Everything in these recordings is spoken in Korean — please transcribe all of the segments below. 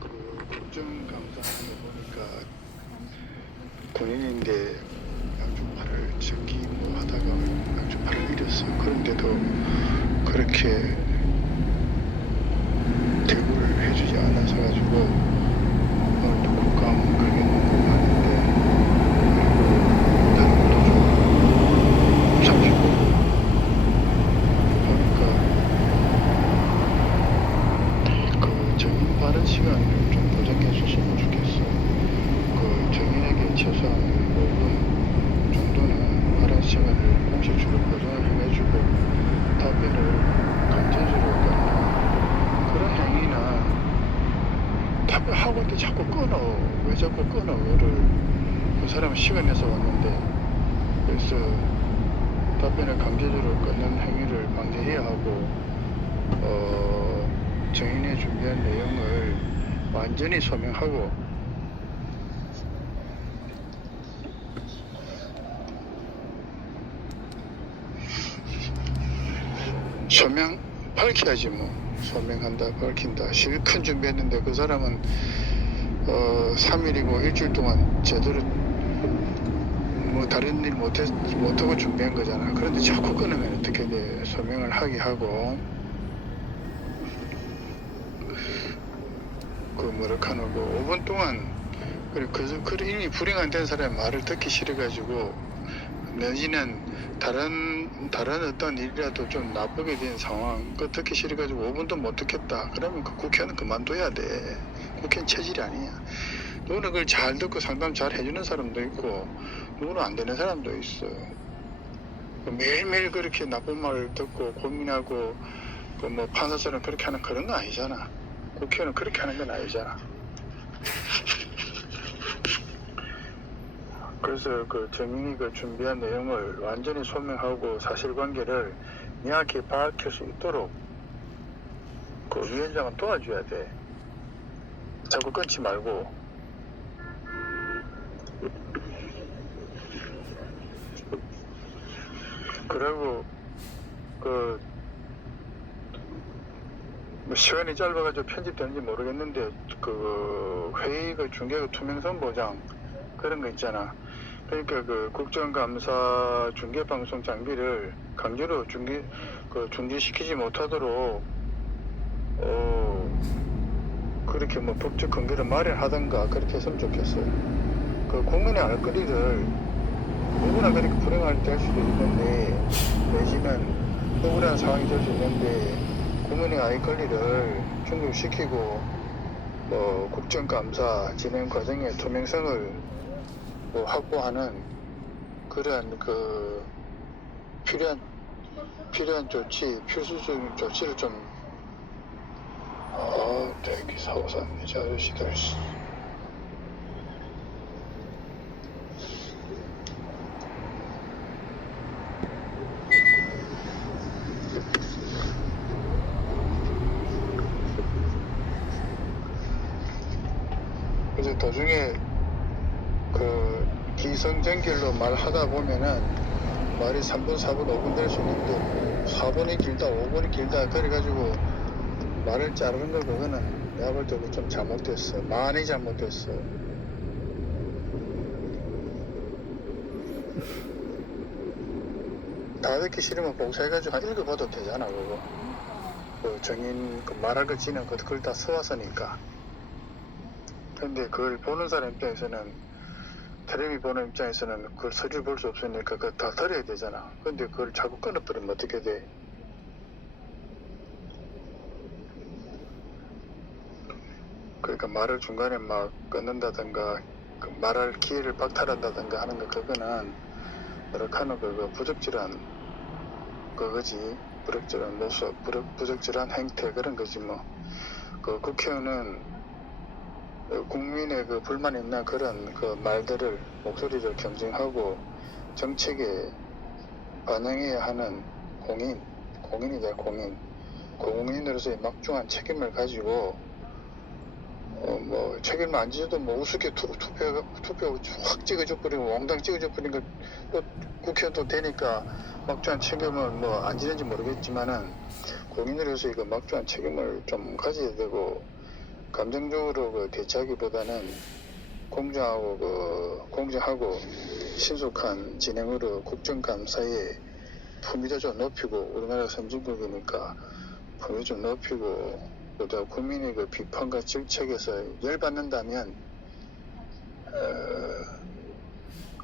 그 국정감사하는 거 보니까 군인인데 양쪽팔을 전기 뭐 하다가 양쪽팔을 잃었어. 그런데도 그렇게 대우를 해주지 않아서 가지고 오늘도 국감 그게 궁금하는데 다른 것도 좀 살펴보고 보니까 그 정인 발언 시간을 좀 보장해 줬으면 좋겠어. 그 정인에게 최소한 5분 정도는 발언 시간을 공식적으로 보장을 해주고 답변을 간접적으로 끊는 그런 행위는 답변하고 있는데 자꾸 끊어. 왜 자꾸 끊어? 그 사람은 시간 내서 왔는데. 그래서 답변을 강제적으로 끊는 행위를 방지해야 하고 정인이 준비한 내용을 완전히 소명하고 소명 밝혀야지 뭐. 소명한다 밝힌다 실컷 준비했는데 그 사람은 3일이고 일주일 동안 제대로 뭐 다른 일 못하고 준비한 거잖아. 그런데 자꾸 끊으면 어떻게 돼. 소명을 하게 하고 그 뭐라카노고 5분 동안 그 이미 불행 안 된 사람의 말을 듣기 싫어가지고 내지는 다른 어떤 일이라도 좀 나쁘게 된 상황 그 듣기 싫어가지고 5분도 못 듣겠다. 그러면 그 국회는 그만둬야 돼. 국회는 체질이 아니야. 누구는 그걸 잘 듣고 상담 잘 해주는 사람도 있고 누구는 안 되는 사람도 있어. 매일매일 그렇게 나쁜 말을 듣고 고민하고 그 뭐 판사처럼 그렇게 하는 그런 거 아니잖아. 국회는 그렇게 하는 건 아니잖아. 그래서 그 정인이 그 준비한 내용을 완전히 소명하고 사실관계를 명확히 밝힐 수 있도록 그 위원장은 도와줘야 돼. 자꾸 끊지 말고. 그리고 그 뭐 시간이 짧아가지고 편집되는지 모르겠는데 그 회의 그 중계 투명성 보장 그런 거 있잖아. 그러니까 그 국정감사 중계방송 장비를 강제로 중지시키지 못하도록 그렇게 뭐 법적 근거를 마련하던가 그렇게 했으면 좋겠어요. 그 국민의 알 거리를 누구나 그렇게 불행할 때 할 수도 있는데 내지는 억울한 상황이 될 수 있는데 국민의 알 권리를 충족시키고 뭐 국정감사 진행 과정의 투명성을 뭐 확보하는 그러한 그 필요한 조치, 필수적인 조치를 좀 대기 사고산 이 아저씨들 그래서 도중에 그 기성전결로 말하다 보면은 말이 3분, 4분, 5분 될 수 있는데 4분이 길다, 5분이 길다 그래가지고 말을 자르는 거 그거는 내가 볼 때 좀 잘못됐어. 많이 잘못됐어. 다 듣기 싫으면 복사해가지고 한 읽어봐도 되잖아 그거. 그 정인 그 말할 거 지는 그걸 다 써왔으니까. 근데 그걸 보는 사람 입장에서는 텔레비 보는 입장에서는 그걸 서류를 볼 수 없으니까 그걸 다 들어야 되잖아. 근데 그걸 자꾸 끊어버리면 어떻게 돼? 그러니까 말을 중간에 막 끊는다든가 그 말할 기회를 박탈한다든가 하는 거 그거는 뭐라카노 그거 부적절한 그거지. 부적절한 모습, 부적절한 행태 그런 거지 뭐. 그 국회의원은 국민의 그 불만 있나 그런 그 말들을 목소리를 경쟁하고 정책에 반영해야 하는 공인이다 공인. 공인으로서의 막중한 책임을 가지고 뭐 책임을 안 지어도 뭐 우습게 투표 확 찍어줘 버리고 엉당 찍어줘 버리니까 또 국회의원도 되니까 막중한 책임을 뭐 안 지는지 모르겠지만은 국민으로서 이거 막중한 책임을 좀 가져야 되고, 감정적으로 대처하기보다는 공정하고 신속한 진행으로 국정감사에 품위도 좀 높이고, 우리나라 선진국이니까 품위 좀 높이고, 또 국민의 비판과 질책에서 열받는다면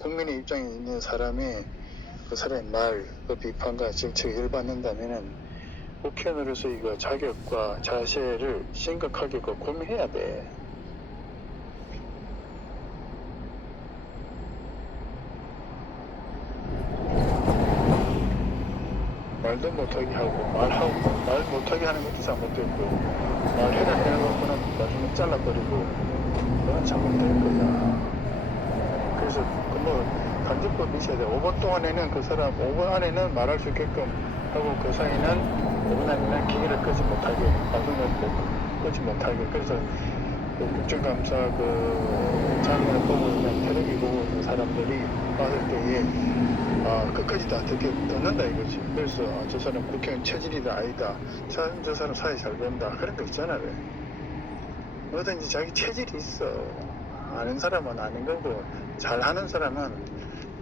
국민의 입장에 있는 사람이 그 사람의 말, 비판과 질책에 열받는다면은 국회의원으로서 이거 자격과 자세를 심각하게 고민해야 돼. 말도 못하게 하고 말 못하게 하는 것도 잘못됐고, 말해라 해놓고는 나중에 잘라버리고, 그건 잘못된 거야. 그래서 간접법이 있어야 돼. 5분 동안에는 그 사람 5분 안에는 말할 수 있게끔 하고, 그 사이는 5분 안에는 기계를 끄지 못하게, 방송을 끄지 못하게. 그래서 국정감사 장면을 보고 있는, 텔레비 보고 있는 사람들이 봤을 때에 끝까지 다 듣는다 이거지. 그래서 저 사람 국회의원 체질이다 아니다, 저 사람 사회 잘 된다, 그런 거 있잖아. 왜 뭐든지 자기 체질이 있어. 아는 사람은 아는 거고, 잘하는 사람은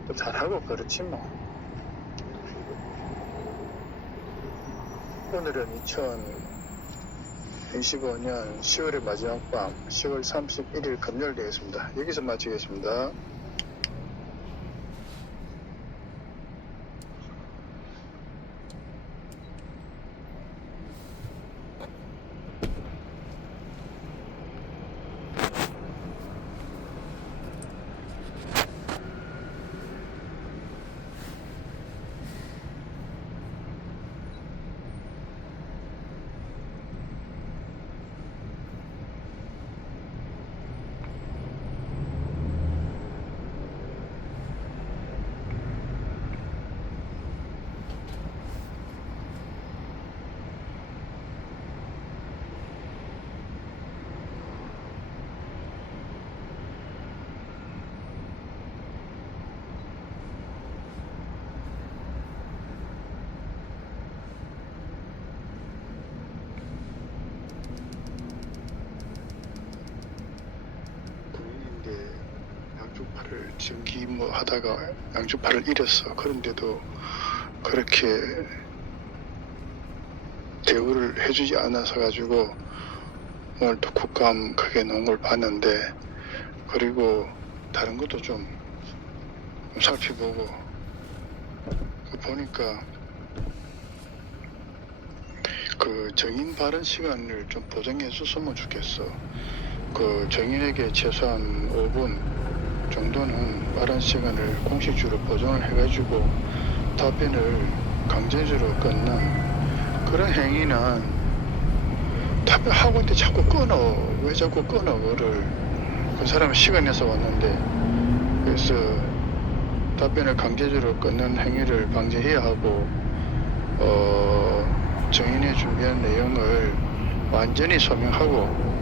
또 잘하고 그렇지 뭐. 오늘은 2025년 10월의 마지막 밤, 10월 31일 금요일 되겠습니다. 여기서 마치겠습니다. 양쪽 팔을 전기 하다가 양쪽 팔을 잃었어. 그런데도 그렇게 대우를 해주지 않아서 가지고 오늘 또 국감 크게 놓은 걸 봤는데, 그리고 다른 것도 좀 살펴보고 보니까 정인 발언 시간을 좀 보장해 줬으면 좋겠어. 정인에게 최소한 5분 정도는 발언 시간을 공식적으로 보장을 해가지고 답변을 강제적으로 끊는 그런 행위는, 답변하고 있는데 자꾸 끊어. 왜 자꾸 끊어? 그 사람은 시간 내서 왔는데. 그래서 답변을 강제적으로 끊는 행위를 방지해야 하고, 정인이 준비한 내용을 완전히 소명하고,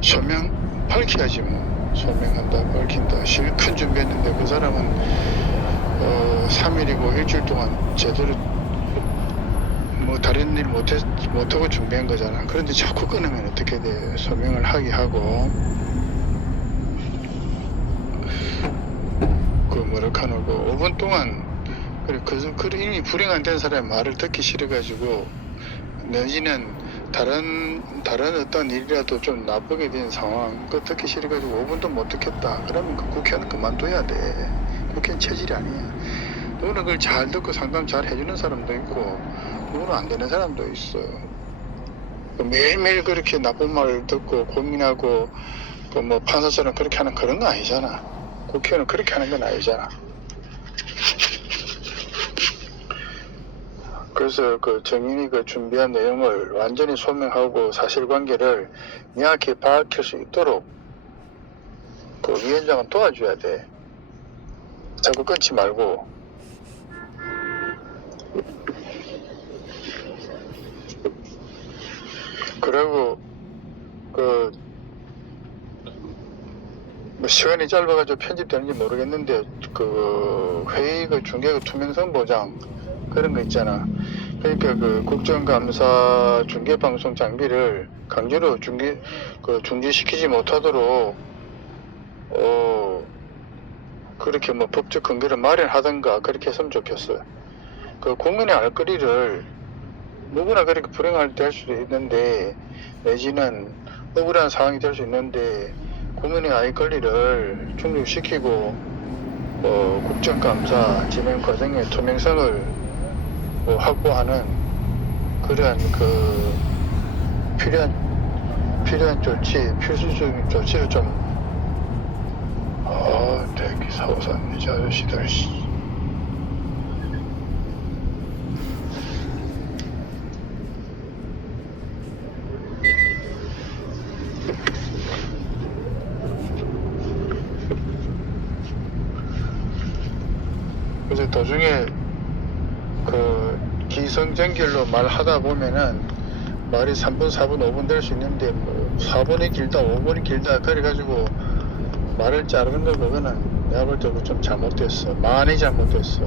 소명 밝혀야지 뭐. 소명한다, 밝힌다, 실컷 준비했는데 그 사람은 3일이고 일주일 동안 제대로 다른 일 못하고 준비한 거잖아. 그런데 자꾸 끊으면 어떻게 돼? 소명을 하게 하고, 뭐랄까 하고 5분 동안 이미 불행 안 된 사람의 말을 듣기 싫어가지고, 내지는 다른 어떤 일이라도 좀 나쁘게 된 상황, 듣기 싫어가지고 5분도 못 듣겠다. 그러면 국회의원은 그만둬야 돼. 국회의원 체질이 아니야. 누구는 그걸 잘 듣고 상담 잘 해주는 사람도 있고, 누구는 안 되는 사람도 있어. 매일매일 그렇게 나쁜 말을 듣고 고민하고, 판사처럼 그렇게 하는 그런 거 아니잖아. 국회의원은 그렇게 하는 건 아니잖아. 그래서 정인이 준비한 내용을 완전히 소명하고 사실관계를 명확히 밝힐 수 있도록 위원장은 도와줘야 돼. 자꾸 끊지 말고. 그리고 뭐 시간이 짧아가지고 편집되는지 모르겠는데 그 회의 그 중계 그 투명성 보장 그런 거 있잖아. 그러니까 그 국정감사 중계 방송 장비를 강제로 중지시키지 못하도록 그렇게 뭐 법적 근거를 마련하든가 그렇게 했으면 좋겠어요. 그 국민의 알 거리를 누구나 그렇게 불행할 때 할 수도 있는데 내지는 억울한 상황이 될 수 있는데 국민의 알 권리를 충족시키고 국정감사 진행 과정의 투명성을 확보하는 그러한 그 필요한 조치, 필수적인 조치를 좀 대기 사고산 이제 아저씨들 그래서 도중에 그 기성전결로 말하다 보면은 말이 3분, 4분, 5분 될 수 있는데 뭐 4분이 길다, 5분이 길다 그래가지고 말을 자르는 거 그거는 내가 볼 때 좀 잘못됐어. 많이 잘못됐어.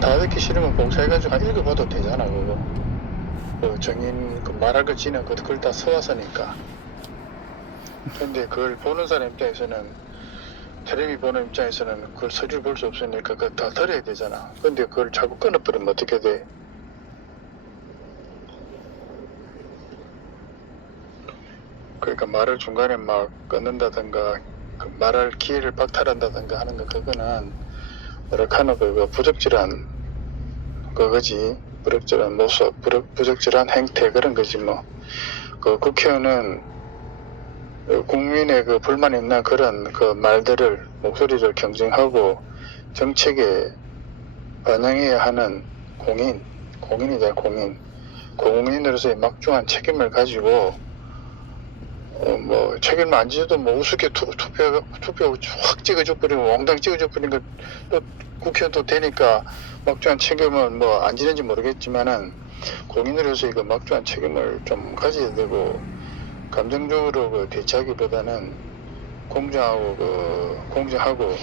다 듣기 싫으면 복사해가지고 읽어봐도 되잖아 그거. 그 정인 그 말할 거 지는 그걸 다 써왔으니까. 근데 그걸 보는 사람 입장에서는 텔레비 보는 입장에서는 그걸 서류 볼 수 없으니까 그걸 다 들어야 되잖아. 근데 그걸 자꾸 끊어버리면 어떻게 돼? 그러니까 말을 중간에 막 끊는다든가 그 말할 기회를 박탈한다든가 하는 거 그거는 뭐라카노 그거 부적절한 그거지. 부적절한 모습, 부적절한 행태 그런 거지 뭐. 그 국회의원은 국민의 그 불만 있는 그런 그 말들을 목소리를 경쟁하고 정책에 반영해야 하는 공인이다 공인으로서의 막중한 책임을 가지고 뭐 책임을 안 지어도 뭐 우습게 투표 확 찍어줘 버리고 엉덩이 찍어줘 버리니까 또 국회의원도 되니까 막중한 책임은 뭐 안 지는지 모르겠지만은 공인으로서 이거 막중한 책임을 좀 가져야 되고 감정적으로 그 대처하기보다는 공정하고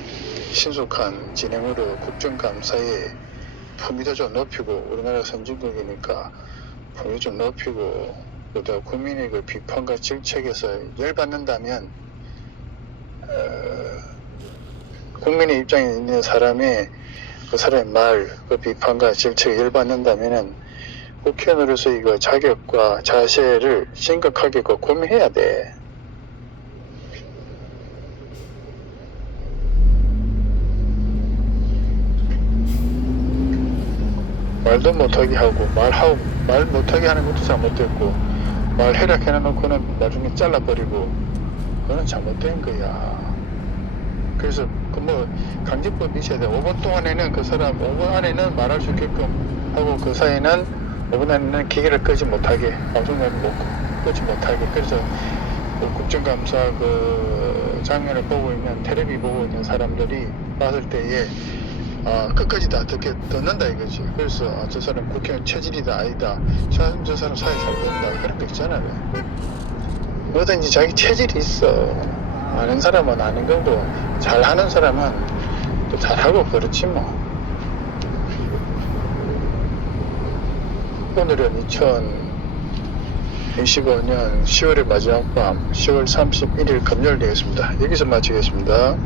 신속한 진행으로 국정감사의 품위도 좀 높이고 우리나라 선진국이니까 품위 좀 높이고 그다음 국민의 그 비판과 질책에서 열받는다면 국민의 입장에 있는 사람의 그 사람의 말, 그 비판과 질책에 열받는다면은 국회의원으로서 이거 자격과 자세를 심각하게 고민해야 돼. 말도 못하게 하고 말 못하게 하는 것도 잘못됐고 말해라 해놔놓고는 나중에 잘라버리고 그거는 잘못된 거야. 그래서 그 뭐 강제법이 있어야 돼. 5분 동안에는 그 사람 5분 안에는 말할 수 있게끔 하고 그 사이에는 5분 안에는 기계를 끄지 못하게 방송을 끄지 못하게. 그래서 그 국정감사 그 장면을 보고 있는 텔레비 보고 있는 사람들이 봤을 때에 끝까지 다 듣는다 이거지. 그래서 저 사람 국회의원 체질이다 아니다. 저 사람 사회 잘 된다 그런 거 있잖아요. 뭐든지 자기 체질이 있어. 아는 사람은 아는 거고 잘하는 사람은 또 잘하고 그렇지 뭐. 오늘은 2025년 10월의 마지막 밤 10월 31일 금요일 되겠습니다. 여기서 마치겠습니다.